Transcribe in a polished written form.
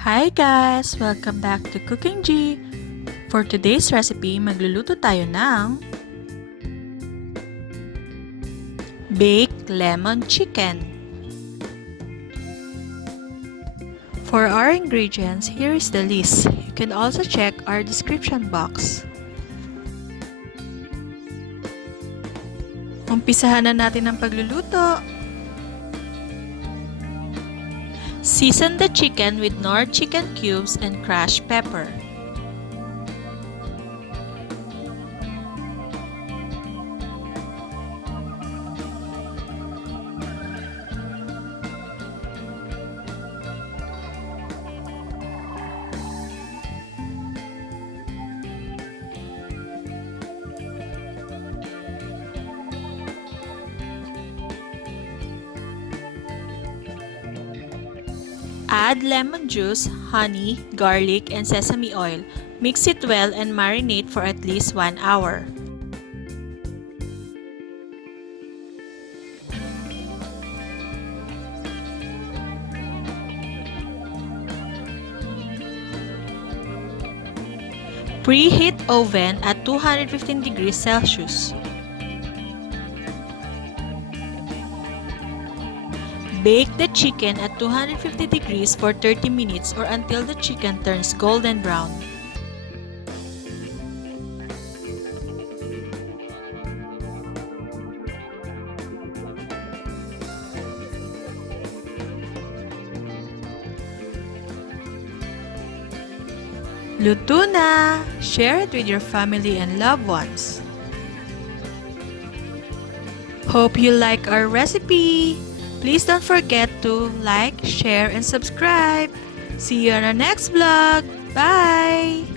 Hi guys! Welcome back to Cookingee! For today's recipe, magluluto tayo ng baked lemon chicken. For our ingredients, here is the list. You can also check our description box. Umpisahan na natin ang pagluluto. Season the chicken with Knorr Chicken Cubes and crushed pepper. Add lemon juice, honey, garlic, and sesame oil. Mix it well and marinate for at least 1 hour. Preheat oven at 215 degrees Celsius. Bake the chicken at 250 degrees for 30 minutes or until the chicken turns golden brown. Luto na! Share it with your family and loved ones. Hope you like our recipe! Please don't forget to like, share, and subscribe. See you on our next vlog. Bye!